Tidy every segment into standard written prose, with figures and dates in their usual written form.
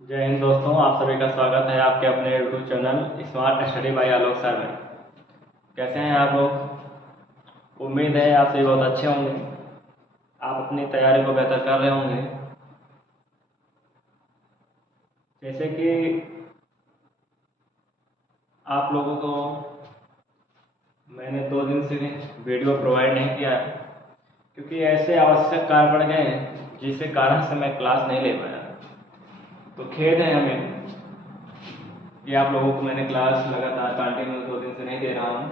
जय हिंद दोस्तों, आप सभी का स्वागत है आपके अपने YouTube channel smart study bye आलोक सर में। कैसे हैं आप लोग? उम्मीद है आप सभी बहुत अच्छे होंगे। आप अपनी तैयारी को बेहतर कर रहे होंगे। जैसे कि आप लोगों को मैंने 2 दिन से वीडियो प्रोवाइड नहीं किया है, क्योंकि ऐसे आवश्यक कार्य पड़ गए हैं जिसके कारण से मैं क्लास नहीं ले पाया। तो खेद है हमें कि आप लोगों को मैंने क्लास लगातार कंटिन्यू 2 दिन से नहीं दे रहा हूँ,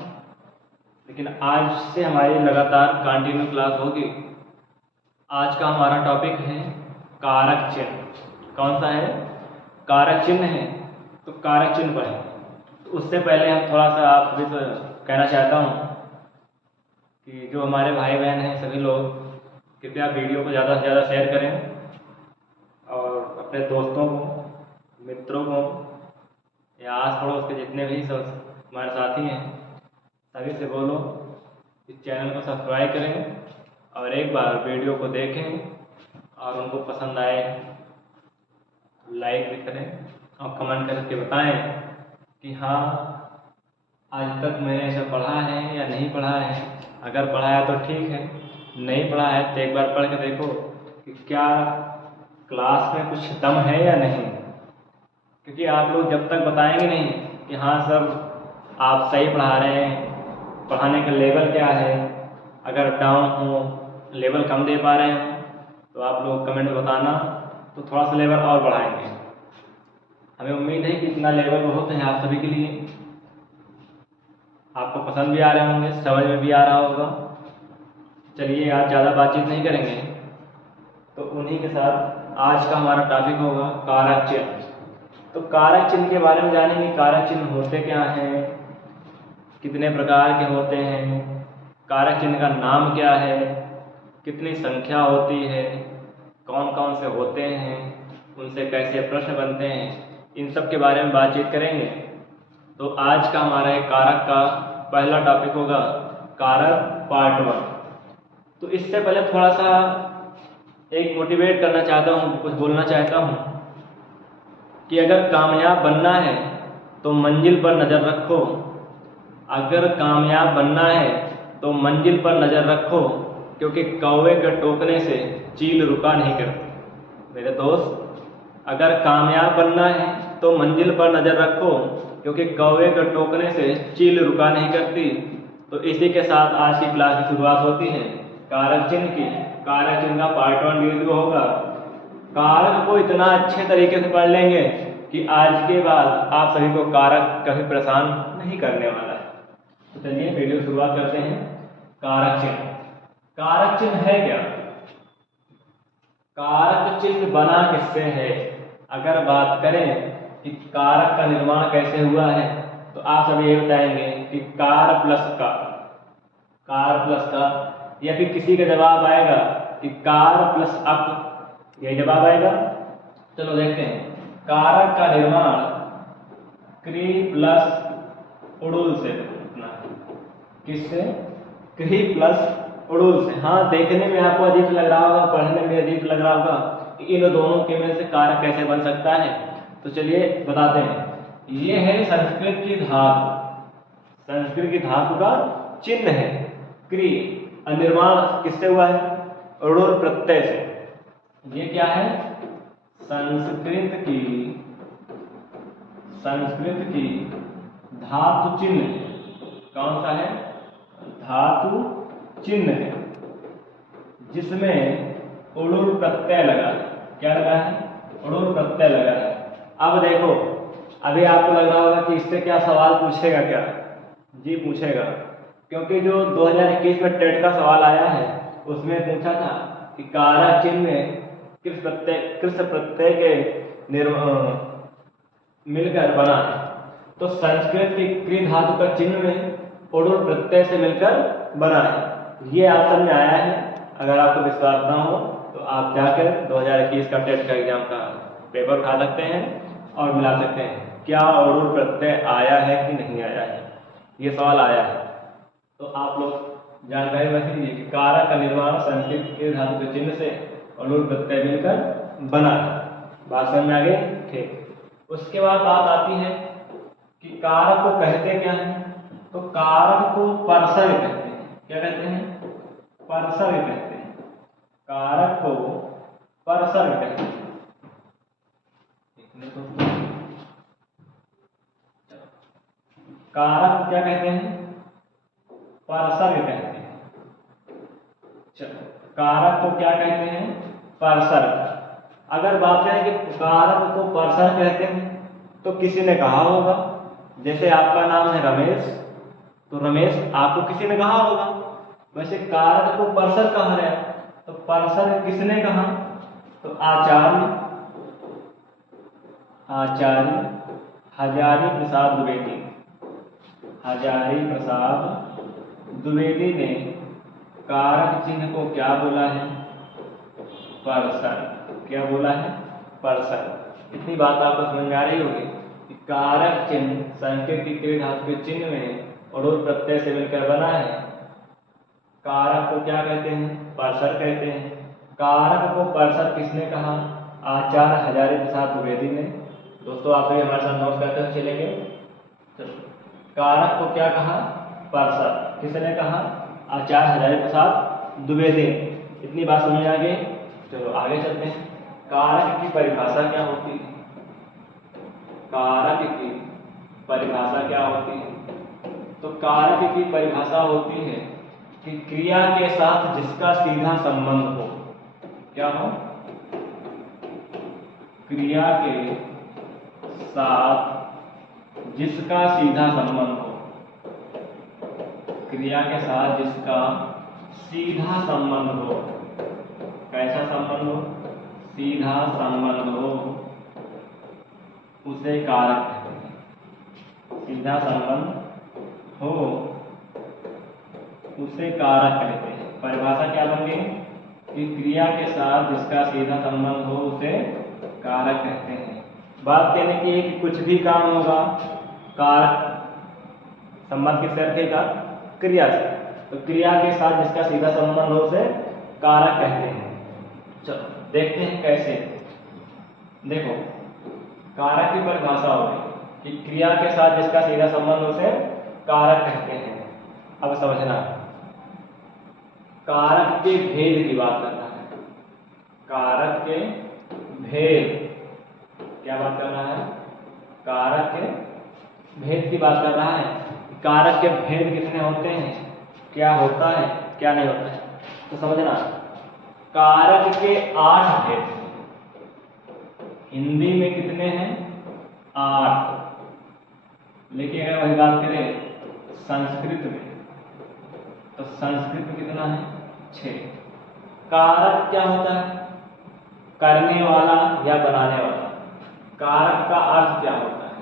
लेकिन आज से हमारी लगातार कंटिन्यू क्लास होगी। आज का हमारा टॉपिक है कारक चिन्ह। कौन सा है? कारक चिन्ह है। तो कारक चिन्ह पढ़ें। तो उससे पहले हम थोड़ा सा आप सभी को कहना चाहता हूँ कि जो हमारे भाई बहन हैं सभी लोग कृपया वीडियो को ज़्यादा से ज़्यादा शेयर करें और अपने दोस्तों को, मित्रों को या आस पड़ोस के जितने भी सब हमारे साथी हैं सभी से बोलो इस चैनल को सब्सक्राइब करें और एक बार वीडियो को देखें और उनको पसंद आए लाइक भी करें और कमेंट करके बताएं कि हाँ आज तक मैंने इसे पढ़ा है या नहीं पढ़ा है। अगर पढ़ा है तो ठीक है, नहीं पढ़ा है तो एक बार पढ़ के देखो कि क्या क्लास में कुछ दम है या नहीं। क्योंकि आप लोग जब तक बताएंगे नहीं कि हाँ सर आप सही पढ़ा रहे हैं, पढ़ाने का लेवल क्या है, अगर डाउन हो, लेवल कम दे पा रहे हो, तो आप लोग कमेंट में बताना, तो थोड़ा सा लेवल और बढ़ाएंगे। हमें उम्मीद है कि इतना लेवल बहुत है आप सभी के लिए, आपको पसंद भी आ रहे होंगे, समझ में भी आ रहा होगा। चलिए आज ज़्यादा बातचीत नहीं करेंगे, तो उन्हीं के साथ आज का हमारा टॉपिक होगा कारक चिन्ह। तो कारक चिन्ह के बारे में जानेंगे। कारक चिन्ह होते क्या हैं, कितने प्रकार के होते हैं, कारक चिन्ह का नाम क्या है, कितनी संख्या होती है, कौन कौन से होते हैं, उनसे कैसे प्रश्न बनते हैं, इन सब के बारे में बातचीत करेंगे। तो आज का हमारा एक कारक का पहला टॉपिक होगा कारक पार्ट 1। तो इससे पहले थोड़ा सा एक मोटिवेट करना चाहता हूँ, कुछ बोलना चाहता हूँ कि अगर कामयाब बनना है तो मंजिल पर नज़र रखो। अगर कामयाब बनना है तो मंजिल पर नज़र रखो, क्योंकि कौवे के टोकने से चील रुका नहीं करती। मेरे दोस्त, अगर कामयाब बनना है तो मंजिल पर नज़र रखो, क्योंकि कौवे के टोकने से चील रुका नहीं करती। तो इसी के साथ आज की क्लास की शुरुआत होती है कारक चिन्ह की। कारक चिन्ह का पार्ट 1 वीडियो होगा। कारक को इतना अच्छे तरीके से पढ़ लेंगे कि आज के बाद आप सभी को कारक कभी परेशान नहीं करने वाला है। तो चलिए वीडियो शुरुआत करते हैं। कारक चिन्ह। कारक चिन्ह है क्या? कारक चिन्ह बना किससे है? अगर बात करें कि कारक का निर्माण कैसे हुआ है, तो आप सभी ये बताएंगे कि कार प्लस का, कार प्लस का, या फिर किसी का जवाब आएगा कि कार प्लस अक, यही जवाब आएगा। चलो देखते हैं। कारक का निर्माण क्री प्लस उड़ूल से होना है। किससे? क्री प्लस उड़ूल से। हाँ, देखने में आपको अजीब लग रहा होगा, पढ़ने में अजीब लग रहा होगा कि इन दोनों के में से कारक कैसे बन सकता है। तो चलिए बताते हैं। ये है संस्कृत की धातु, संस्कृत की धातु का चिन्ह है क्री। निर्माण किससे हुआ है? उड़ूल प्रत्यय से। ये क्या है? संस्कृत की धातु चिन्ह। कौन सा है? धातु चिन्ह है, जिसमें उड़ूल प्रत्यय लगा है। क्या लगा है? उड़ूल प्रत्यय लगा है। अब देखो, अभी आपको लग रहा होगा कि इससे क्या सवाल पूछेगा क्या? जी पूछेगा, क्योंकि जो 2021 में टेट का सवाल आया है उसमें पूछा था कि कारक चिन्ह में किस प्रत्यय के मिलकर बना है। तो संस्कृत की क्री धातु का चिन्ह में उड़ूल प्रत्यय से मिलकर बना है। ये ऑप्शन में आया है। अगर आपको विश्वास ना हो तो आप जाकर 2021 का टेट का एग्जाम का पेपर उठा सकते हैं और मिला सकते हैं क्या उड़ूल प्रत्यय आया है कि नहीं आया है। ये सवाल आया है, तो आप लोग जानकारी रख लीजिए कि कारक का निर्माण संस्कृत के धातु के चिन्ह से उड़ूल प्रत्यय मिलकर बना है। बात समझ में आ गई? ठीक। उसके बाद बात आती है कि कारक को कहते क्या है। तो कारक को परसर्ग कहते हैं। क्या कहते हैं? परसर्ग कहते हैं। कारक को परसर्ग कहते हैं। कारक क्या कहते हैं? परसर्ग कहते हैं। चलो, कारक को क्या कहते हैं? परसर्ग। अगर बात करें कि कारक को परसर्ग कहते हैं तो किसी ने कहा होगा, जैसे आपका नाम है रमेश, तो रमेश आपको किसी ने कहा होगा। वैसे कारक को परसर्ग कहा गया, तो परसर्ग किसने कहा? तो आचार्य हजारी प्रसाद द्विवेदी। हजारी प्रसाद द्विवेदी ने कारक चिन्ह को क्या बोला है? परसर्ग। क्या बोला है? परसर्ग। इतनी बात आपको समझ में आ रही होगी कि कारक चिन्ह संकेत की क्रिया धातु के चिन्ह में अड़ोर प्रत्यय से मिलकर बना है। कारक को क्या कहते हैं? परसर्ग कहते हैं। कारक को परसर्ग किसने कहा? आचार्य हजारी प्रसाद द्विवेदी ने। दोस्तों आप भी हमारे साथ नोट करते हुए चलेंगे। चलो, कारक को क्या कहा? परसर्ग। किसने कहा? आचार्य हजारी प्रसाद द्विवेदी। इतनी बात समझ आ गई। चलो आगे चलते हैं। कारक की परिभाषा क्या होती है? कारक की परिभाषा क्या होती है? तो कारक की परिभाषा होती है कि क्रिया के साथ जिसका सीधा संबंध हो। क्या हो? क्रिया के साथ जिसका सीधा संबंध हो। क्रिया के साथ जिसका सीधा संबंध हो। कैसा संबंध हो? सीधा संबंध हो, उसे कारक कहते हैं। सीधा संबंध हो, उसे कारक कहते हैं। परिभाषा क्या बन गई कि क्रिया के साथ जिसका सीधा संबंध हो उसे कारक कहते हैं। बात कहने की है कि कुछ भी काम होगा, कारक संबंध किससे रखेगा? क्रिया से। तो क्रिया के साथ जिसका सीधा संबंध हो उसे कारक कहते हैं। चलो देखते हैं कैसे। देखो, कारक की परिभाषा होगी कि क्रिया के साथ जिसका सीधा संबंध हो उसे कारक कहते हैं। अब समझना, कारक के भेद की बात करना है। कारक के भेद, क्या बात कर रहा है? कारक के भेद की बात कर रहा है। कारक के भेद कितने होते हैं, क्या होता है, क्या नहीं होता है। तो समझना, कारक के 8 भेद। हिंदी में कितने हैं? 8। लेकिन अगर वही बात करें संस्कृत में, तो संस्कृत में कितना है? 6। कारक क्या होता है? करने वाला या बनाने वाला। कारक का अर्थ क्या होता है?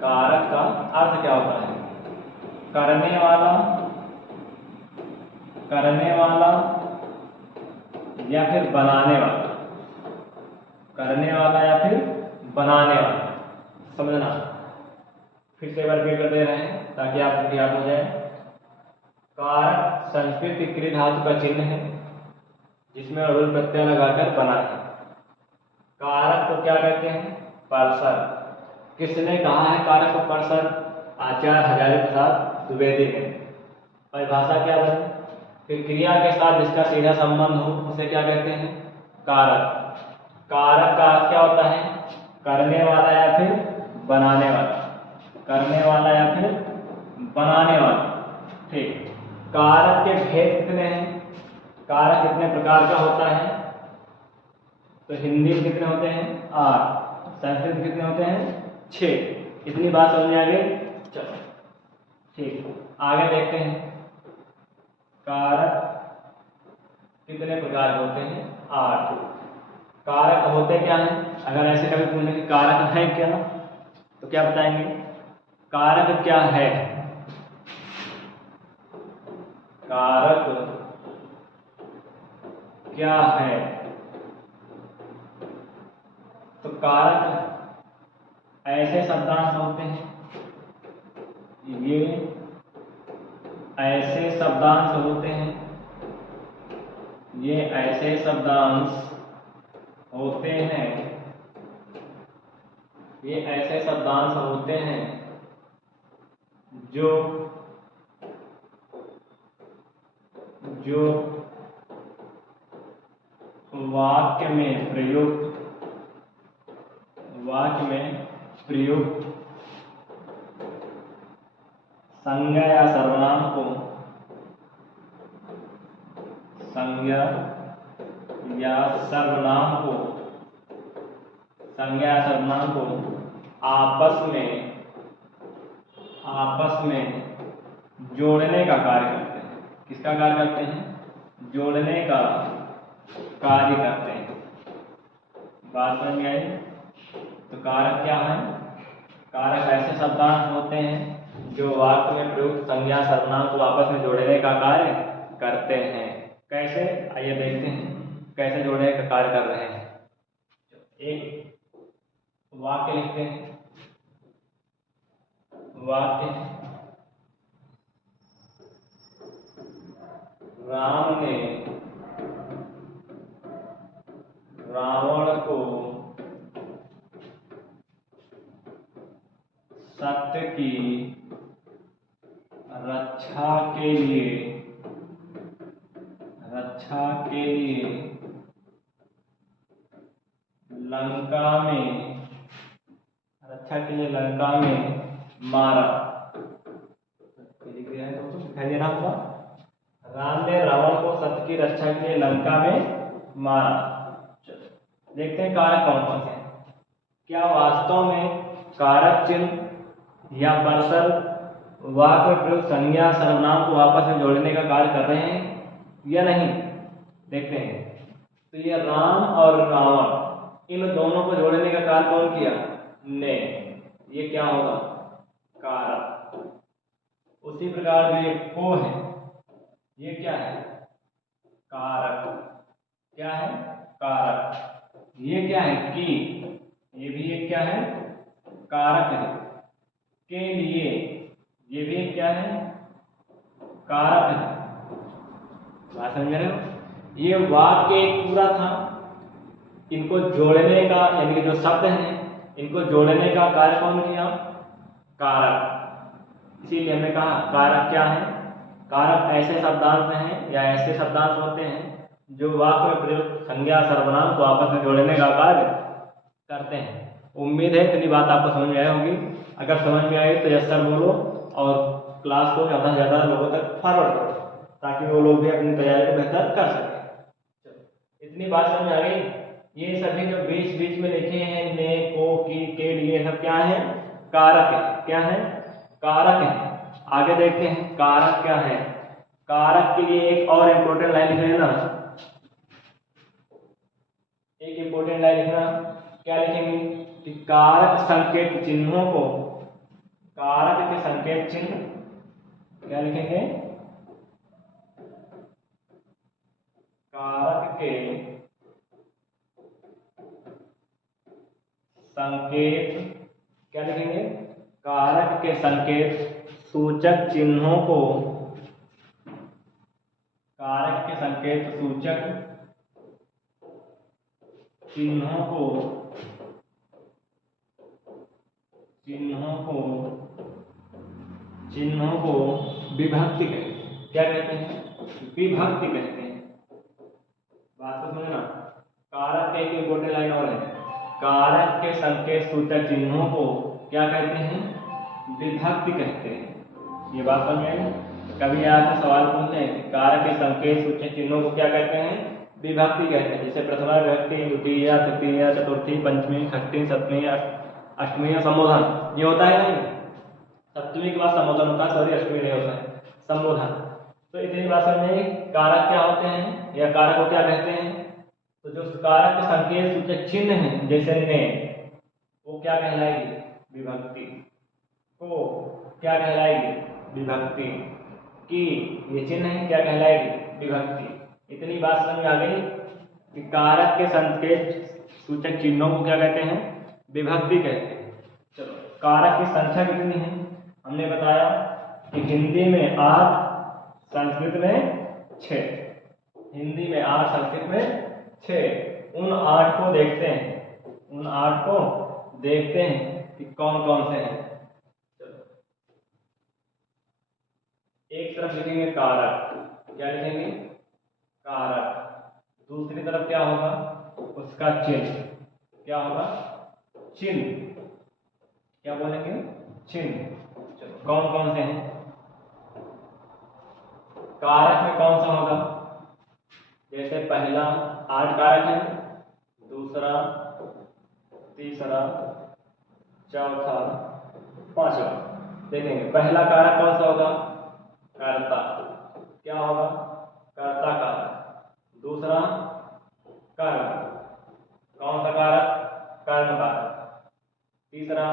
कारक का अर्थ क्या होता है? करने वाला या फिर बनाने वाला। करने वाला या फिर बनाने वाला। समझना, फिर से एक बार रिपीट कर दे रहे हैं ताकि आपको याद हो जाए। कारक संस्कृत की क्रिया धातु का चिन्ह है जिसमें अड़ोर प्रत्यय लगाकर बना है। कारक को क्या कहते हैं? परसर्ग। किसने कहा है कारक को परसर्ग? आचार्य हजारी प्रसाद द्विवेदी ने। परिभाषा क्या बनी कि क्रिया के साथ जिसका सीधा संबंध हो उसे क्या कहते हैं? कारक। कारक का अर्थ क्या होता है? करने वाला या फिर बनाने वाला। करने वाला या फिर बनाने वाला। ठीक। कारक के भेद कितने हैं? कारक कितने प्रकार का होता है? तो हिंदी में कितने होते हैं? 8। संस्कृत में कितने होते हैं? 6। इतनी बात समझ में आ गई। चलो ठीक, आगे देखते हैं। कारक कितने प्रकार के होते हैं? 8। कारक होते क्या हैं? अगर ऐसे कभी पूछने कि कारक है क्या, तो क्या बताएंगे? कारक क्या है? कारक क्या है? तो कारक ऐसे शब्दांश होते हैं, ये ऐसे शब्दांश होते हैं, ये ऐसे शब्दांश होते हैं, ये ऐसे शब्दांश होते हैं जो वाक्य में प्रयुक्त संज्ञा या सर्वनाम को आपस में जोड़ने का कार्य करते हैं। किसका कार्य करते हैं? जोड़ने का कार्य करते हैं। बात समझ में आई? तो कारक क्या है? कारक ऐसे शब्दांश होते हैं जो वाक्य में प्रयुक्त संज्ञा सर्वनाम को आपस में जोड़ने का कार्य करते हैं। कैसे? आइए देखते हैं कैसे जोड़ने का कार्य कर रहे हैं। एक वाक्य लिखते हैं। वाक्य, राम ने रावण को सत्य की रक्षा के लिए लंका में मारा। दिखाई दे रहा होगा। राम ने रावण को सत्य की रक्षा के लिए लंका में मारा। देखते हैं कारक कौन कौन से हैं। क्या वास्तव में कारक चिन्ह या पर्सन वाक्य में प्रयुक्त संज्ञा सर्वनाम को आपस में जोड़ने का कार्य कर रहे हैं या नहीं? देखते हैं। तो ये राम और रावण, इन दोनों को जोड़ने का कार्य कौन किया? ने। ये क्या होगा? कारक। उसी प्रकार जो ये को है, ये क्या है? कारक। क्या है? कारक। ये क्या है? की। ये भी एक क्या है? कारक है। के लिए, ये भी एक क्या है? कारक है। बात समझ रहे हो? ये वाक्य एक पूरा था। इनको जोड़ने का, यानी कि जो शब्द हैं इनको जोड़ने का कार्य कौन किया? कारक। इसीलिए हमने कहा कारक क्या है? कारक ऐसे शब्दांश हैं या ऐसे शब्दांश होते हैं जो वाक्य में प्रयुक्त संज्ञा सर्वनाम को आपस में जोड़ने का कार्य करते हैं। उम्मीद है इतनी बात आपको समझ में आई होगी। अगर समझ में आई तो यस सर बोलो और क्लास को ज़्यादा से ज़्यादा लोगों तक फॉरवर्ड करो ताकि वो लोग भी अपनी तैयारी को बेहतर कर सकें। इतनी बात समझ आ गई? ये सभी जो बीच बीच में लिखे हैं, ने, को, की, के लिए, सब क्या है? कारक है। क्या है? कारक है। आगे देखते हैं कारक क्या है। कारक के लिए एक और इम्पोर्टेंट लाइन लिख लेना। एक इम्पोर्टेंट लाइन लिखना। क्या लिखेंगे? कि कारक संकेत चिन्हों को, कारक के संकेत चिन्ह क्या लिखेंगे? कारक के संकेत क्या लिखेंगे? कारक के संकेत सूचक चिन्हों को, कारक के संकेत सूचक चिन्हों को विभक्ति कहते हैं। क्या कहते हैं? विभक्ति कहते हैं। बात को समझना। कारक के एक इम्पोर्टेंट लाइन और है। कारक के संकेत सूचक चिन्हों को क्या कहते हैं? विभक्ति कहते हैं। ये बात समझ में आई? कभी आपसे सवाल पूछते हैं कि कारक के संकेत सूचक चिन्हों को क्या कहते हैं? विभक्ति कहते हैं। जैसे प्रथमा विभक्ति, द्वितीय, तृतीय, चतुर्थी, पंचमी, षष्ठी, सप्तमी, अष्टमी या संबोधन, ये होता है नहीं? सप्तमी के बाद संबोधन होता है, सॉरी अष्टमी नहीं होता है, संबोधन। तो इतनी बात समझ में कारक क्या होते हैं या कारक को क्या कहते हैं? तो जो कारक के संकेत सूचक चिन्ह है जैसे ने, वो क्या कहलाएगी? विभक्ति। को क्या कहलाएगी? विभक्ति। की ये चिन्ह है, क्या कहलाएगी? विभक्ति। इतनी बात समझ में आ गई कि कारक के संकेत सूचक चिन्हों को क्या कहते हैं? विभक्ति कहते हैं। चलो, कारक की संख्या कितनी है? हमने बताया कि हिंदी में 8, संस्कृत में 6। हिंदी में 8, संस्कृत में 6। उन 8 को देखते हैं, उन 8 को देखते हैं कि कौन कौन से हैं। चलो, एक तरफ लिखेंगे कारक, क्या लिखेंगे? कारक। दूसरी तरफ क्या होगा? उसका चिन्ह। क्या होगा? चिन्ह। क्या बोलेंगे? चिन्ह। चलो, कौन कौन से हैं? कारक में कौन सा होगा? जैसे पहला 8 कारक है, दूसरा, तीसरा, चौथा, पांचवा। देखेंगे पहला कारक कौन सा होगा? कर्ता। क्या होगा? कर्ता कारक। दूसरा कर्म। कौन सा कारक? कर्म कारक। तीसरा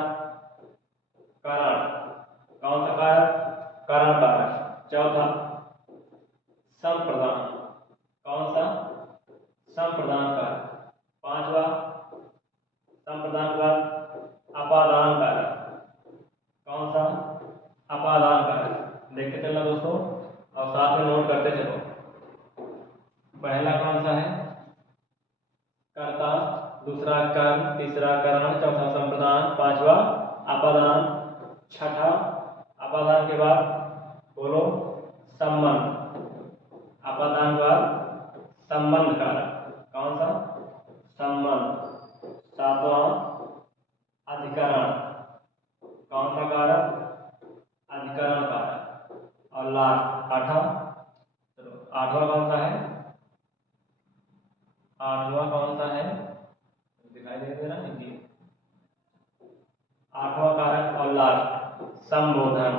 कारण। कौन सा कारक? कारण कारक। चौथा संप्रदान। कौन सा? संप्रदान कारक। पांचवा संप्रदान के बाद अपादान कारक। कौन सा? अपादान कारक। देखते चलना दोस्तों और साथ में नोट करते चलो। पहला कौन सा है? कर्ता, दूसरा कर्म, तीसरा करण, चौथा संप्रदान, पांचवा अपादान, छठा अपादान के बाद बोलो संबंध। अपादान के बाद संबंध कारक। कौन सा? संबंध। सातवां अधिकरण। कौन सा कारक? अधिकरण कारक। और लास्ट आठवां, चलो आठवां कौन सा है? आठवां कौन सा है? दिखाई दे रहा है? आठवां कारक और लास्ट संबोधन।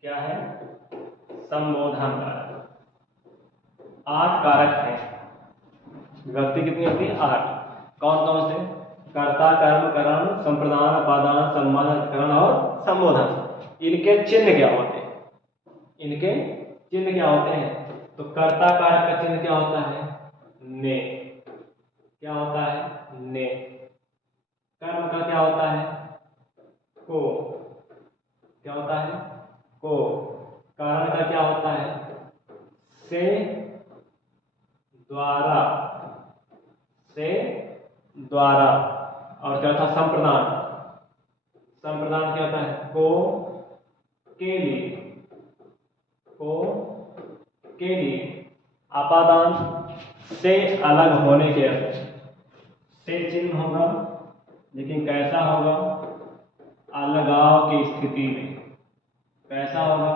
क्या है? संबोधन कारक। 8 कारक है। विभक्ति कितनी होती है? 8। कौन कौन से? कर्ता, कर्म, करण, संप्रदान, अपादान, संबंध, अधिकरण और संबोधन। इनके चिन्ह क्या होते हैं? इनके चिन्ह क्या होते हैं? तो कर्ता कारक का चिन्ह क्या होता है? ने। क्या होता है? ने। कर्म का क्या होता है? को। क्या होता है? को। कारण का क्या होता है? से, द्वारा। से, द्वारा। और क्या था? संप्रदान। संप्रदान क्या होता है? को, के लिए। को, के लिए। अपादान से अलग होने के अर्थ। से चिन्ह होगा, लेकिन कैसा होगा? अलगाव की स्थिति में। कैसा होगा?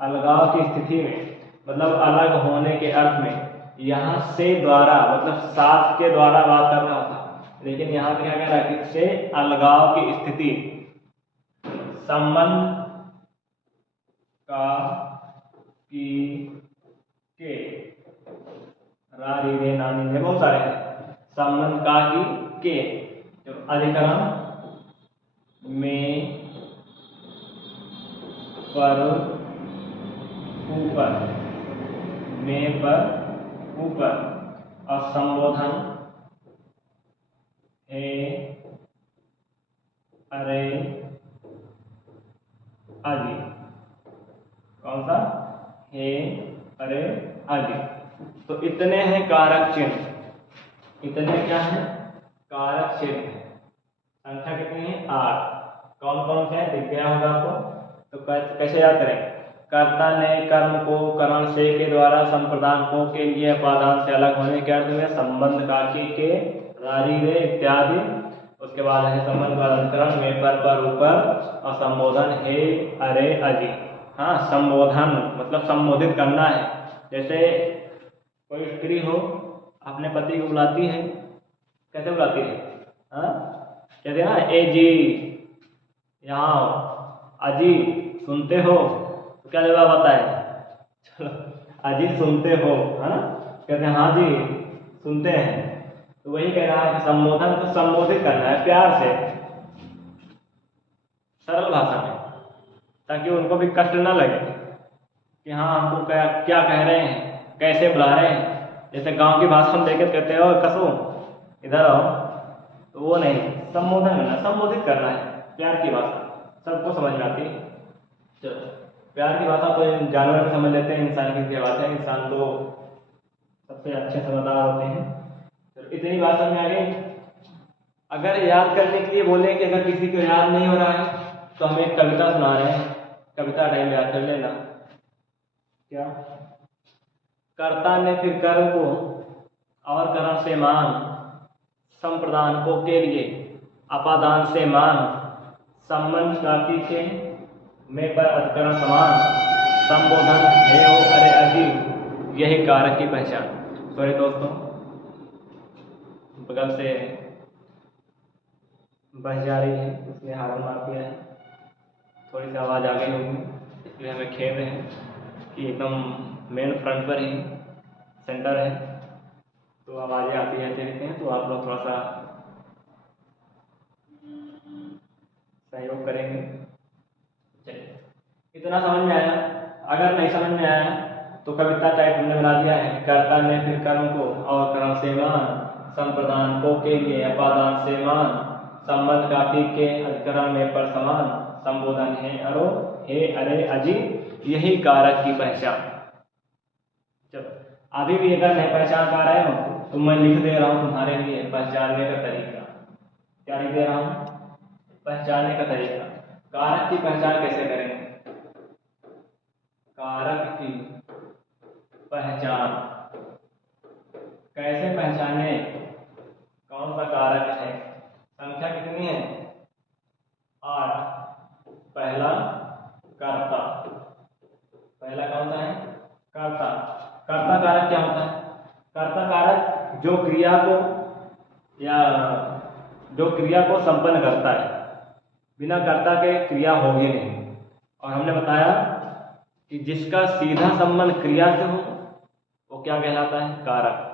अलगाव की स्थिति में, मतलब अलग होने के अर्थ में। यहाँ से द्वारा मतलब साथ के द्वारा बात कर रहा था, लेकिन यहाँ पे क्या कह रहा है कि से अलगाव की स्थिति। संबंध का, की, के, रारी रे नानी रे बहुत सारे हैं। संबंध का, की, के। अधिकरण में, पर, ऊपर। में, पर, ऊपर। और संबोधन हे, अरे, आदि। कौन सा? हे, अरे, आदि। तो इतने हैं कारक चिन्ह। इतने क्या है? कारक चिन्ह। संख्या कितनी है? 8। कौन कौन से हैं? दिख गया होगा आपको। तो कैसे याद करें? कर्ता ने कर्म को करण से के द्वारा, संप्रदान को के लिए, अपादान से अलग होने के अर्थ में, संबंध का, के, रारी रे इत्यादि। उसके बाद है संबंध का अधिकरण में, पर, ऊपर। और संबोधन हे, अरे, अजि। हाँ, संबोधन मतलब संबोधित करना है। जैसे कोई स्त्री हो अपने पति को बुलाती है, कैसे बुलाती है? हाँ, कहते हैं ना, ए जी, यहाँ आओ। अजी, सुनते हो? तो क्या जवाब आता है? चलो, अजी सुनते हो, है ना? कहते हैं हाँ जी सुनते हैं। तो वही कह रहा है कि संबोधन को संबोधित करना है प्यार से, सरल भाषा में, ताकि उनको भी कष्ट न लगे कि हाँ हमको क्या क्या कह रहे हैं, कैसे बुला रहे हैं। जैसे गांव की भाषा में देखे कहते हो कसो इधर आओ, तो वो नहीं, संबोधन करना, संबोधित करना है प्यार की भाषा। सबको समझ में आती है। चलो, प्यार की भाषा तो जानवर भी समझ लेते हैं, इंसान की क्या बात है, इंसान तो सबसे अच्छे समझदार होते हैं। चलो तो इतनी बात समझ में आ गई। अगर याद करने के लिए बोले कि अगर किसी को याद नहीं हो रहा है तो हम एक कविता सुना रहे हैं, कविता टाइम याद कर लेना। क्या? कर्ता ने फिर कर्म को और करण से मान, संप्रदान को के लिए अपादान से मान, संबंध काफी के में पर अधिकरण समान, संबोधन हे हो अरे अजीब, यही कारक की पहचान। सॉरी दोस्तों, बगल से बह जा रही है इसलिए हार्न मार दिया है, थोड़ी सी आवाज़ आ गई होगी, इसलिए हमें खेद है कि एकदम मेन फ्रंट पर ही सेंटर है तो आवाज़ें आती रहती रहती हैं, तो आप लोग थोड़ा सा सहयोग करेंगे। चलिए, इतना समझ में आया। अगर नहीं समझ में आया तो कविता टाइप हमने बना दिया है। कर्ता ने फिर कर्म को और करण से मान, संप्रदान को के लिए अपादान से मान, संबंध काफी के अधिकरण में पर समान, संबोधन है अरो हे अरे अजी, यही कारक की पहचान। चलो, अभी भी अगर नहीं पहचान पा रहे हो तो मैं लिख दे रहा हूँ तुम्हारे लिए पहचानने का तरीका। क्या लिख दे रहा हूँ? पहचानने का तरीका। कारक की पहचान कैसे करेंगे? कारक की पहचान कैसे पहचाने? कौन सा कारक है? संख्या कितनी है? 8। पहला कर्ता। पहला कौन सा है? कर्ता। कर्ता कारक क्या होता है? कर्ता कारक जो क्रिया को या जो क्रिया को संपन्न करता है, बिना कर्ता के क्रिया होगी नहीं। और हमने बताया कि जिसका सीधा संबंध क्रिया से हो वो क्या कहलाता है? कारक।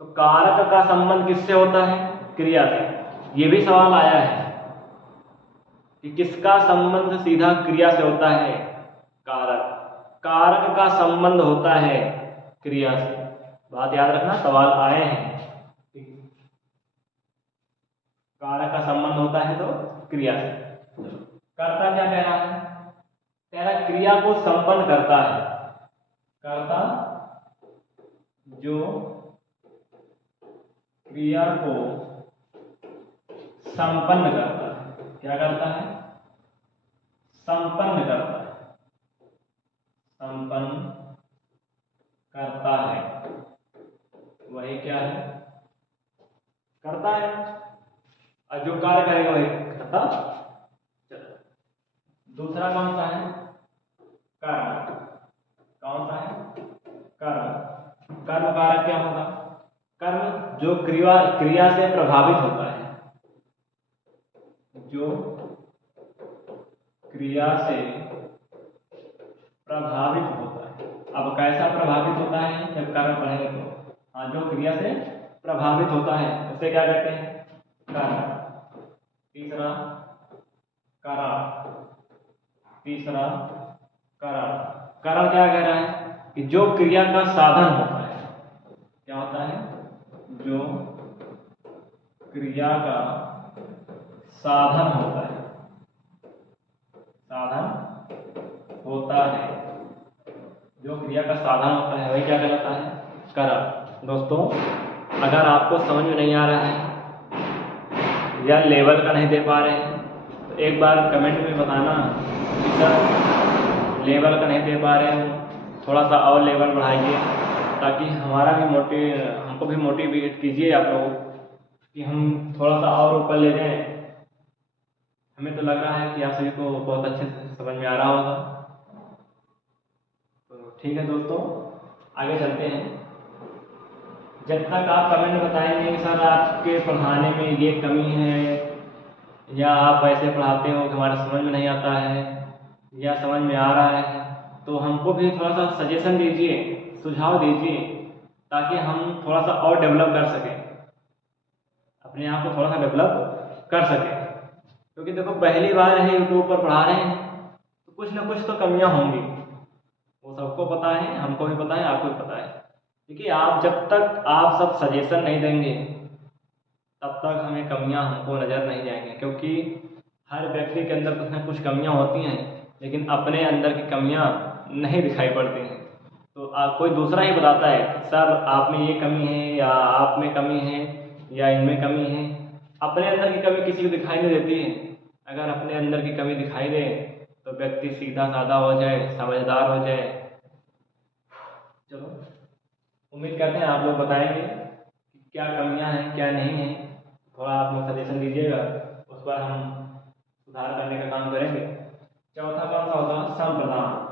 तो कारक का संबंध किससे होता है? क्रिया से। ये भी सवाल आया है कि किसका संबंध सीधा क्रिया से होता है? कारक। कारक का संबंध होता है क्रिया से। बात याद रखना, सवाल आए हैं। कारक का संबंध होता है तो क्रिया से। कर्ता क्या कह रहा है? कह रहा क्रिया को संपन्न करता है। कर्ता जो क्रिया को संपन्न करता है। क्या करता है? संपन्न करता है। संपन्न करता है, वही क्या है? करता है। और जो कार्य करेगा वही करता। दूसरा कौन सा है? कर्म। कौन सा है? कर्म। कर्म कारक क्या होगा? कर्म जो क्रिया से प्रभावित होता है। जो क्रिया से प्रभावित होता है। अब कैसा प्रभावित होता है जब कर्म पढ़ेंगे तो? हाँ, जो क्रिया से प्रभावित होता है उसे क्या कहते हैं? कर्म। तीसरा कारण। तीसरा कारण। कारण क्या कह रहा है? कि जो क्रिया का साधन होता है। क्या होता है? जो क्रिया का साधन होता है। साधन होता है। जो क्रिया का साधन होता है वही क्या कहलाता है? कारण। दोस्तों, अगर आपको समझ में नहीं आ रहा है या लेवल का नहीं दे पा रहे हैं तो एक बार कमेंट में बताना कि सर लेवल का नहीं दे पा रहे हो, थोड़ा सा और लेवल बढ़ाइए, ताकि हमको भी मोटिवेट कीजिए आप लोग कि हम थोड़ा सा और ऊपर ले जाएं। हमें तो लग रहा है कि आप सभी को बहुत अच्छे से समझ में आ रहा होगा। तो ठीक है दोस्तों, आगे चलते हैं। जब तक आप कमेंट में बताएंगे सर आपके पढ़ाने में ये कमी है, या आप ऐसे पढ़ाते हो कि हमारे समझ में नहीं आता है या समझ में आ रहा है, तो हमको भी थोड़ा सा सजेशन दीजिए, सुझाव दीजिए, ताकि हम थोड़ा सा और डेवलप कर सकें, अपने आप को थोड़ा सा डेवलप कर सकें। क्योंकि देखो, पहली बार है यूट्यूब पर पढ़ा रहे हैं तो कुछ ना कुछ तो कमियां होंगी, वो सबको पता है, हमको भी पता है, आपको भी पता है। क्योंकि जब तक आप सब सजेशन नहीं देंगे तब तक हमें कमियां हमको नज़र नहीं जाएंगे। क्योंकि हर व्यक्ति के अंदर कुछ ना कुछ कमियां होती हैं, लेकिन अपने अंदर की कमियां नहीं दिखाई पड़ती हैं। तो कोई दूसरा ही बताता है सर आप में ये कमी है या आप में कमी है या इनमें कमी है। अपने अंदर की कमी किसी को दिखाई नहीं देती है। अगर अपने अंदर की कमी दिखाई दे तो व्यक्ति सीधा साधा हो जाए, समझदार हो जाए। चलो, उम्मीद करते हैं आप लोग बताएंगे कि क्या कमियां हैं क्या नहीं है। थोड़ा आप लोग सजेशन दीजिएगा, उस पर हम सुधार करने का काम करेंगे। चौथा कौन सा होगा? संप्रदान।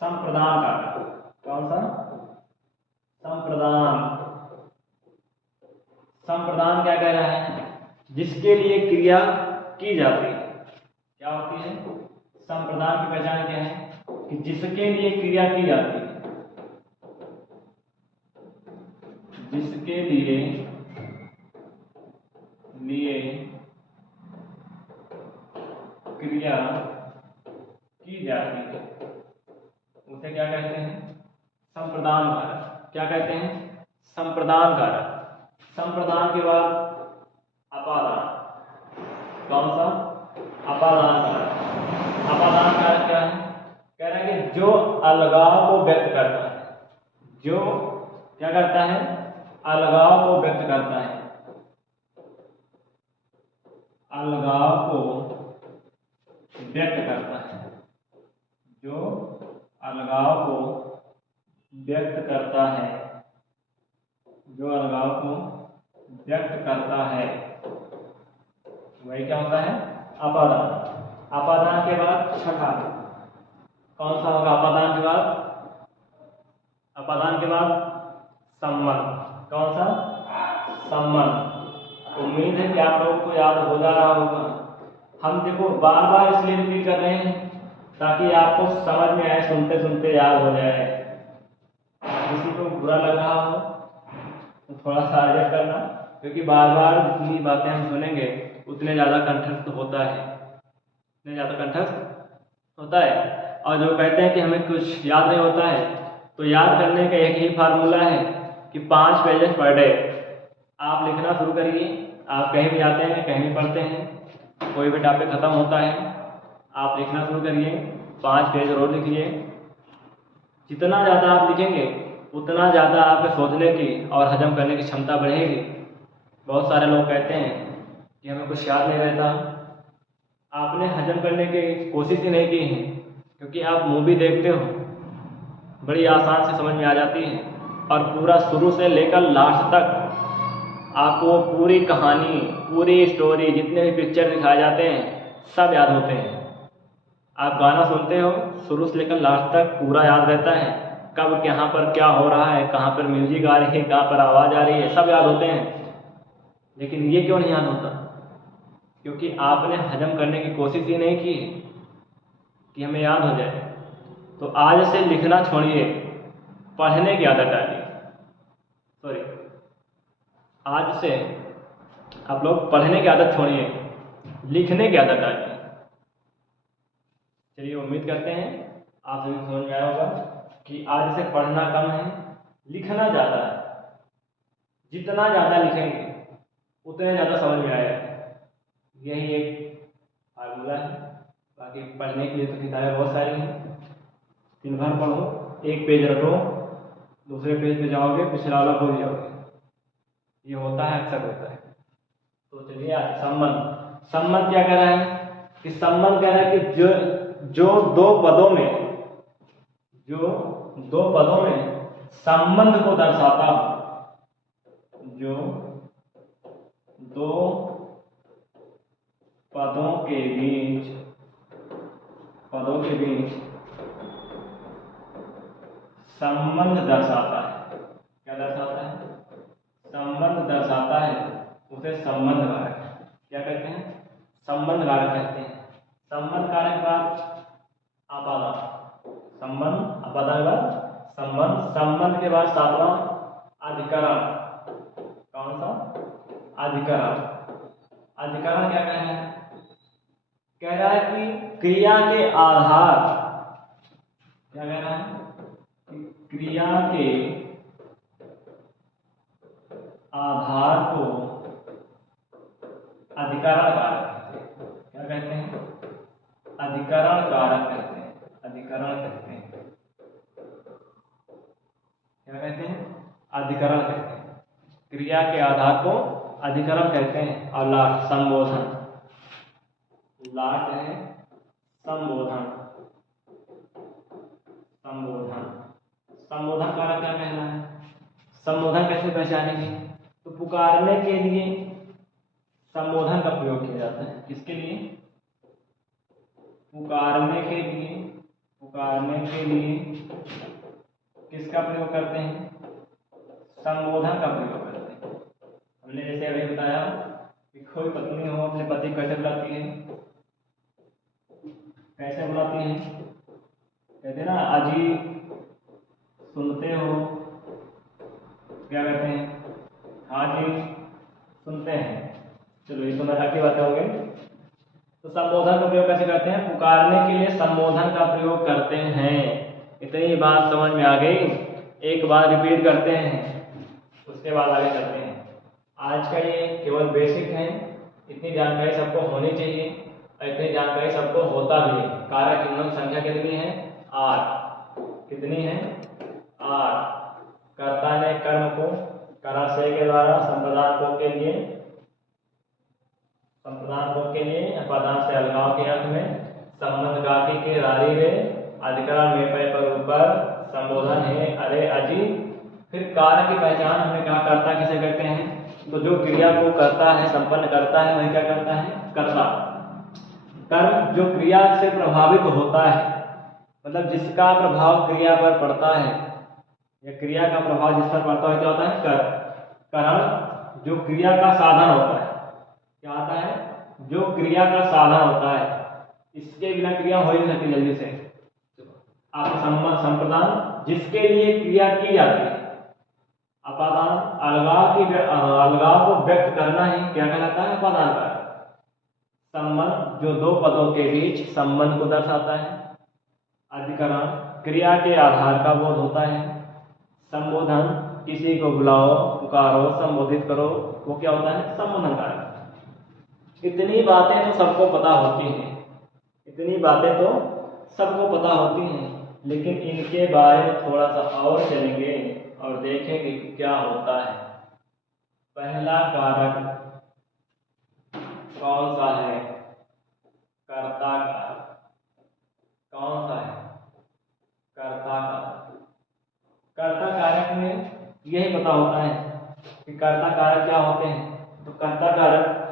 संप्रदान कारक। कौन सा? संप्रदान। संप्रदान क्या कह रहा है? जिसके लिए क्रिया की जाती है। क्या होती है? संप्रदान की पहचान क्या है? कि जिसके लिए क्रिया की जाती है, जिसके लिए क्रिया की जाती है उसे क्या कहते हैं? संप्रदान कारक। क्या कहते हैं? संप्रदान कारक। संप्रदान के बाद अपादान। कौन सा? अपादान कारक। अपादान कारक क्या है? कह रहा है कि जो अलगाव को व्यक्त करता है। जो क्या करता है? अलगाव को व्यक्त करता है। अलगाव को व्यक्त करता है। जो अलगाव को व्यक्त करता है। जो अलगाव को व्यक्त करता है वही क्या होता है? अपादान। अपादान के बाद छठा कौन सा होगा? अपादान के बाद? अपादान के बाद संबंध। कौन सा? संबंध। उम्मीद है कि आप लोगों को याद हो जा रहा होगा। हम देखो बार बार इसलिए रिपीट कर रहे हैं ताकि आपको समझ में आए, सुनते सुनते याद हो जाए। किसी को बुरा लग रहा हो तो थोड़ा सा एडजस्ट करना, क्योंकि बार बार जितनी बातें हम सुनेंगे उतने ज़्यादा कंठस्थ होता है। उतने ज़्यादा कंठस्थ होता है। और जो कहते हैं कि हमें कुछ याद नहीं होता है, तो याद करने का एक ही फार्मूला है कि 5 पेजेस पर डे आप लिखना शुरू करिए। आप कहीं भी जाते हैं, कहीं भी पढ़ते हैं, कोई भी टॉपिक खत्म होता है, आप लिखना शुरू करिए। 5 पेज रोज लिखिए। जितना ज़्यादा आप लिखेंगे उतना ज़्यादा आपके सोचने की और हजम करने की क्षमता बढ़ेगी। बहुत सारे लोग कहते हैं कि हमें कुछ याद नहीं रहता। आपने हजम करने की कोशिश ही नहीं की है, क्योंकि आप मूवी देखते हो, बड़ी आसान से समझ में आ जाती है और पूरा शुरू से लेकर लास्ट तक आपको पूरी कहानी, पूरी स्टोरी, जितने भी पिक्चर दिखाए जाते हैं सब याद होते हैं। आप गाना सुनते हो, शुरू से लेकर लास्ट तक पूरा याद रहता है। कब कहाँ पर क्या हो रहा है, कहाँ पर म्यूजिक आ रही है, कहाँ पर आवाज़ आ रही है, सब याद होते हैं। लेकिन ये क्यों नहीं याद होता? क्योंकि आपने हजम करने की कोशिश ही नहीं की कि हमें याद हो जाए। तो आज से लिखना छोड़िए, पढ़ने की आदत डालिए। सॉरी, आज से आप लोग पढ़ने की आदत छोड़िए, लिखने की आदत डालिए। चलिए, उम्मीद करते हैं आप सभी समझ में आया होगा कि आज से पढ़ना कम है, लिखना ज़्यादा है। जितना ज़्यादा लिखेंगे उतने ज़्यादा समझ में आएगा। यही एक फार्मूला है। बाकी पढ़ने के लिए तो किताबें बहुत सारी हैं। दिन भर पढ़ो, एक पेज रखो, दूसरे पेज पे जाओगे, पिछला वाला भूल जाओगे। ये होता है, अक्सर होता है। तो चलिए, आज संबंध। संबंध क्या कह रहा है? कि संबंध कह रहा है कि जो दो पदों में संबंध को दर्शाता हो। जो दो पदों के बीच संबंध दर्शाता है। क्या दर्शाता है? संबंध दर्शाता है, उसे संबंध कारक क्या कहते हैं? संबंध कारक कहते हैं। संबंध कारक का अपादान। संबंध, अपादान का संबंध। संबंध के बाद 7वां अधिकरण। कौन सा? अधिकरण। अधिकरण क्या कह रहा है? कह रहा है कि क्रिया के आधार। क्या कह रहा है? क्रिया के आधार को अधिकरण कारक। क्या कहते हैं? अधिकरण कारक कहते हैं। अधिकरण कहते हैं। क्या कहते हैं? अधिकरण कहते हैं। क्रिया के आधार को अधिकरण कहते हैं। और लाट संबोधन, लाट है संबोधन। संबोधन, संबोधन कारक क्या कहना है? संबोधन कैसे पहचानेंगे? तो पुकारने के लिए संबोधन का प्रयोग किया जाता है। किसके लिए? पुकारने के लिए। पुकारने के लिए किसका प्रयोग करते हैं? संबोधन का प्रयोग करते हैं। हमने जैसे अभी बताया कि कोई पत्नी हो अपने पति को कैसे बुलाती है? कैसे बुलाती है? कहते हैं ना, अजी सुनते हो? क्या कहते हैं? हाँ जी सुनते हैं। चलो ये तो मजाक की बातें हो गई। तो संबोधन का प्रयोग कैसे करते हैं? पुकारने के लिए संबोधन का प्रयोग करते हैं। इतनी बात समझ में आ गई? एक बार रिपीट करते हैं, उसके बाद आगे चलते हैं। आज का ये केवल बेसिक है, इतनी जानकारी सबको होनी चाहिए और इतनी जानकारी सबको होता भी है। कारक चिन्हों की संख्या कितनी है? 8। कितनी है? 8। कर्ता ने कर्म को कराशय के द्वारा संप्रदान को के लिए, संप्रदान को के लिए पदांश से अलगाव के अर्थ में संबंध काकी के रारी रे अधिकरण में पे पर ऊपर संबोधन है अरे अजी। फिर कारक की पहचान हमने कहा कर्ता किसे कहते हैं? तो जो क्रिया को करता है, संपन्न करता है, वही क्या करता है? कर्ता। कर्म जो क्रिया से प्रभावित होता है, मतलब जिसका प्रभाव क्रिया पर पड़ता है, या क्रिया का प्रभाव जिस पर पड़ता है, क्या होता है? कर। करण जो क्रिया का साधन होता है। क्या आता है? जो क्रिया का साधन होता है। इसके बिना क्रिया हो ही नहीं सकती जल्दी से। आप संप्रदान जिसके लिए क्रिया की जाती है, अपादान अलगाव को व्यक्त करना ही क्या कहलाता है? अपादान कारक। संबंध जो दो पदों के बीच संबंध को दर्शाता है। अधिकरण क्रिया के आधार का बोध होता है। संबोधन किसी को बुलाओ, पुकारो, संबोधित करो, वो क्या होता है? संबोधन कारक। इतनी बातें तो सबको पता होती हैं, इतनी बातें तो सबको पता होती हैं, लेकिन इनके बारे में थोड़ा सा और चलेंगे और देखेंगे कि क्या होता है। पहला कारक कौन सा है? कर्ता कारक। कौन सा है? कर्ता कारक। कर्ता कारक में यही पता होता है कि कर्ता कारक क्या होते हैं। तो कर्ता कारक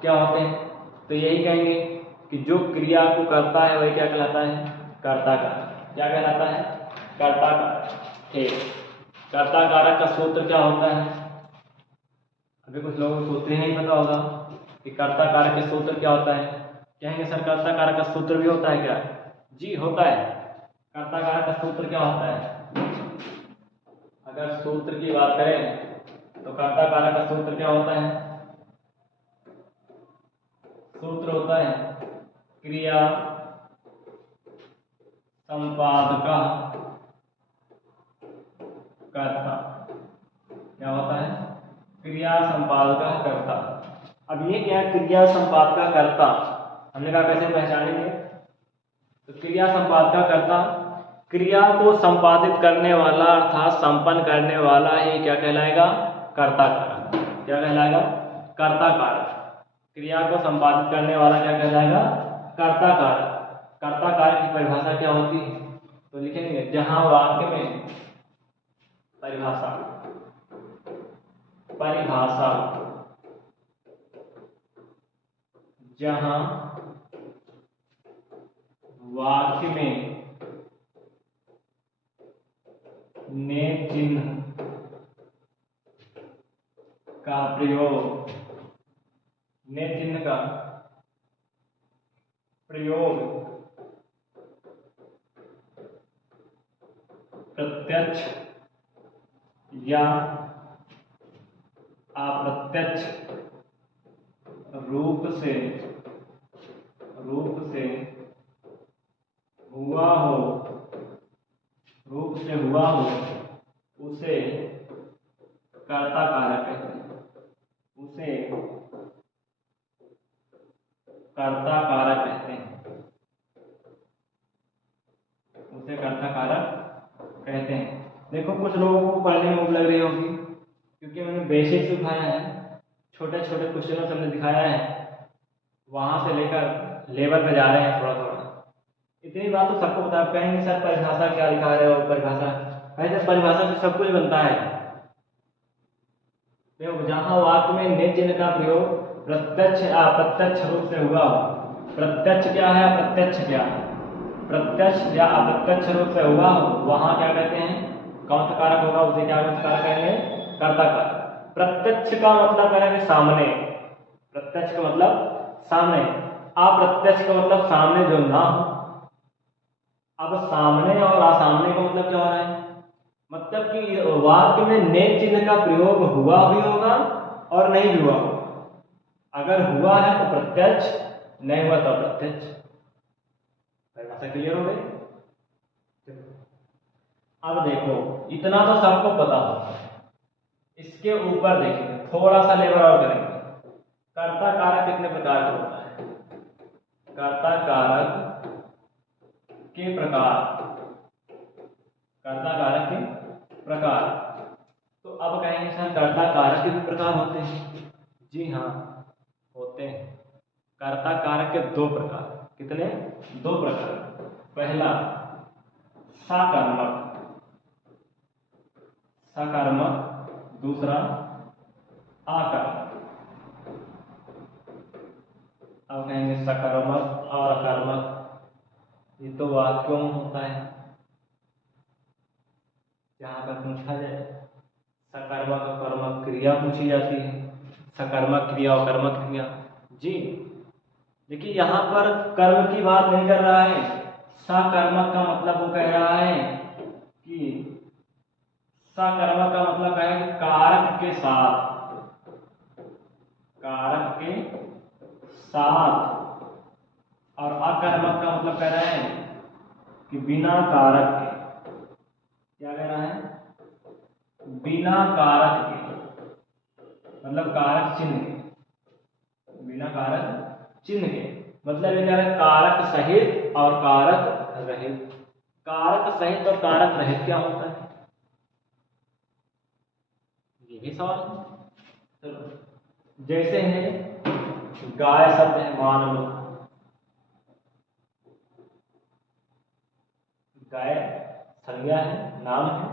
क्या होते हैं? तो यही कहेंगे कि जो क्रिया को करता है वही क्या कहलाता है? कर्ता कारक। क्या कहलाता है? कर्ता कारक। ठीक। कर्ता कारक का सूत्र क्या होता है? अभी कुछ लोगों को सूत्र ही नहीं पता होगा कि कर्ता कारक का सूत्र क्या होता है। कहेंगे सर कर्ता कारक का सूत्र भी होता है क्या? जी होता है। कर्ता कारक का सूत्र क्या होता है? अगर सूत्र की बात करें तो कर्ता कारक का सूत्र क्या होता है? सूत्र होता है क्रिया संपादका कर्ता। क्या होता है? क्रिया संपादका कर्ता। अब ये क्या है? क्रिया संपादका कर्ता हमने कहा कैसे पहचानेंगे? तो क्रिया संपादका कर्ता क्रिया को संपादित करने वाला अर्थात संपन्न करने वाला ही क्या कहलाएगा? कर्ता कारक। क्या कहलाएगा? कर्ता कारक। क्रिया को संपादित करने वाला क्या कहलाएगा? कर्ता कारक। कर्ता कारक की परिभाषा क्या होती है? तो लिखेंगे जहां वाक्य में परिभाषा, परिभाषा जहां वाक्य में ने चिन्ह का प्रयोग, ने चिन्ह का प्रयोग प्रत्यक्ष या अप्रत्यक्ष रूप से हुआ हो, रूप से हुआ हो, उसे कर्ता कारक कहते हैं। उसे कर्ता कारक कहते हैं। उसे कर्ता कारक कहते हैं। देखो कुछ लोगों को पढ़ने में भूख लग रही होगी, क्योंकि मैंने बेसिक सिखाया है, छोटे छोटे क्वेश्चनों से हमने दिखाया है, वहाँ से लेकर लेवल पे जा रहे हैं थोड़ा थोड़ा। इतनी बात तो सबको पता है। कहेंगे सर परिभाषा क्या लिखा रहे हो, परिभाषा ऐसे परिभाषा से सब कुछ बनता है। तो जहाँ वाक्य में ने चिन्ह का प्रयोग प्रत्यक्ष अप्रत्यक्ष रूप से हुआ हो, प्रत्यक्ष क्या है अप्रत्यक्ष क्या है, प्रत्यक्ष या अप्रत्यक्ष रूप से हुआ हो, वहाँ क्या कहते हैं, कौन सा कारक होगा, उसे क्या कारक कहेंगे, कर्ता कारक। प्रत्यक्ष का मतलब करेंगे सामने, प्रत्यक्ष का मतलब सामने, अप्रत्यक्ष का मतलब सामने जो ना हो। अब सामने और असामने का मतलब क्या हो रहा है, मतलब कि वाक्य में ने चिन्ह का प्रयोग हुआ भी होगा और नहीं भी हुआ होगा। अगर हुआ है तो प्रत्यक्ष, नहीं हुआ तो अप्रत्यक्ष। परिभाषा क्लियर हो गई। अब देखो इतना तो सबको पता होगा, इसके ऊपर देखेंगे, थोड़ा सा लेवल और करेंगे। कर्ता कारक कितने प्रकार का होता है, कर्ता कारक के प्रकार, कर्ता कारक के प्रकार। तो अब कहेंगे सर कर्ता कारक के भी प्रकार होते हैं। जी हाँ होते हैं। कर्ता कारक के दो प्रकार, कितने, दो प्रकार। पहला सकर्मक, सकर्मक, दूसरा आकर्मक। अब कहेंगे सकर्मक और अकर्मक, ये तो वाक्यों में होता है। जहाँ पर पूछा जाए सकर्मक अकर्मक क्रिया पूछी जाती है, सकर्मक क्रिया और कर्मक क्रिया। जी देखिए यहाँ पर कर्म की बात नहीं कर रहा है, सकर्मक का मतलब वो कह रहा है कि सकर्मक का मतलब है कि कारक के साथ, कारक के साथ। और अकर्मक का मतलब कह रहा है कि बिना कारक के, क्या कह रहा है, बिना कारक के, मतलब कारक चिन्ह के, बिना कारक चिन्ह के, मतलब ये कह रहा है कारक सहित और कारक रहित। कारक सहित और कारक रहित क्या होता है, ये भी सवाल है। चलो जैसे है गाय शब्द है, मान लो गाय संज्ञा है, नाम है।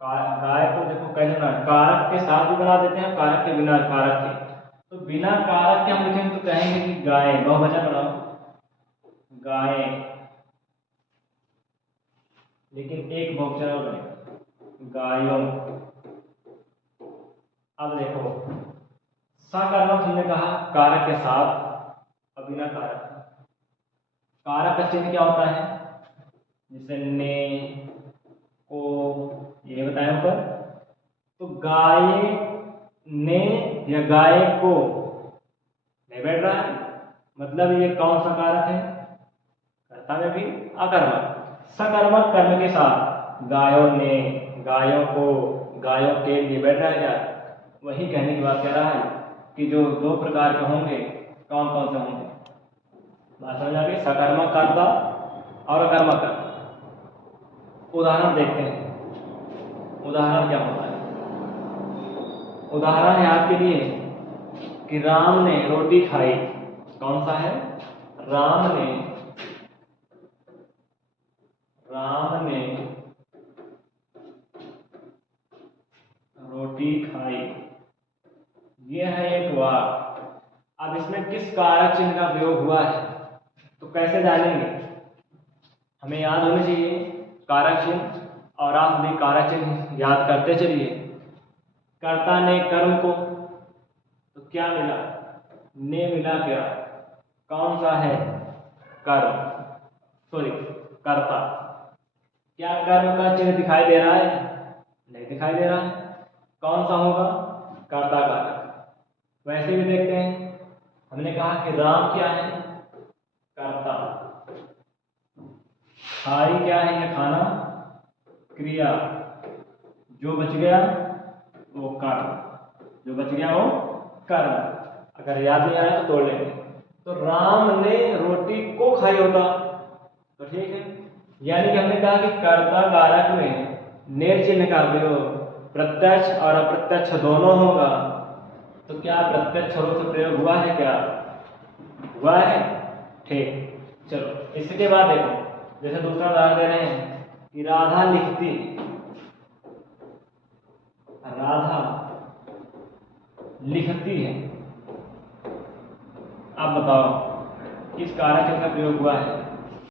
गाय को देखो कैसे ना कारक के साथ भी बना देते हैं, कारक के बिना कारक के। तो बिना कारक के हम लिखेंगे तो कहेंगे कि गाय, बहुवचन बनाओ गाय, लेकिन एक बहुवचन और बनेगा गायों। अब देखो सकर्मक हमने कहा कारक के साथ और बिना कारक। कारक का चिन्ह क्या होता है, जैसे ने, को, ये बताया ऊपर। तो गाय ने या गाय को नहीं बैठ रहा है, मतलब ये कौन सा कारक है, कर्ता में भी अकर्मक। सकर्मक कर्म के साथ गायों ने, गायों को, गायों के लिए बैठ रहा है क्या, वही कहने की बात कह रहा है कि जो दो प्रकार के होंगे कौन कौन से होंगे। बात समझ आ गई, सकर्मक कर्ता और अकर्मक कर्ता। उदाहरण देखते हैं, उदाहरण क्या होता है। उदाहरण है आपके लिए कि राम ने रोटी खाई, कौन सा है, राम ने, राम ने रोटी खाई, यह है एक वाक्य। अब इसमें किस कारक चिन्ह का प्रयोग हुआ है तो कैसे जानेंगे, हमें याद होनी चाहिए कारक चिन्ह, और आप भी कारक चिन्ह याद करते चलिए। कर्ता ने कर्म को, तो क्या मिला, ने मिला क्या, कौन सा है, कर्म, सॉरी कर्ता। क्या कर्म का चिन्ह दिखाई दे रहा है, नहीं दिखाई दे रहा है, कौन सा होगा, कर्ता कारक। वैसे भी देखते हैं, हमने कहा कि राम क्या है, कर्ता, खाई क्या है, ये खाना, क्रिया, जो बच गया वो कर्म, जो बच गया वो कर्म। अगर याद नहीं आ रहा है तो तोड़ लेंगे। तो राम ने रोटी को खाई होता तो ठीक है, यानी कि हमने कहा कि कर्ता कारक में नेर चिन्ह का प्रयोग प्रत्यक्ष और अप्रत्यक्ष दोनों होगा, तो क्या प्रत्यक्ष रूप से प्रयोग हुआ है? क्या हुआ है? ठीक। चलो इसके बाद देखो, जैसे दूसरा उदाहरण दे रहे हैं कि राधा लिखती है, राधा लिखती है। अब बताओ किस कारक चिन्ह का प्रयोग हुआ है?